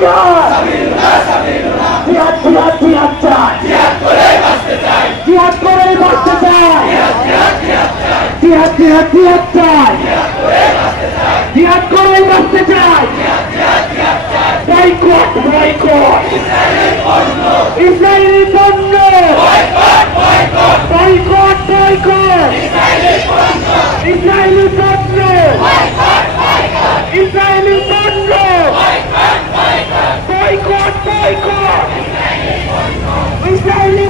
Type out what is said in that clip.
জিহাদ জিহাদ জিহাদ জিহাদ চাই জিহাদ করেই বাঁচতে চাই জিহাদ জিহাদ জিহাদ চাই জিহাদ করেই বাঁচতে চাই বয়কট বয়কট ইসরায়েলি পণ্য বয়কট বয়কট ইসরায়েলি পণ্য ইসরায়েলি পণ্য বয়কট বয়কট ইসরায়েলি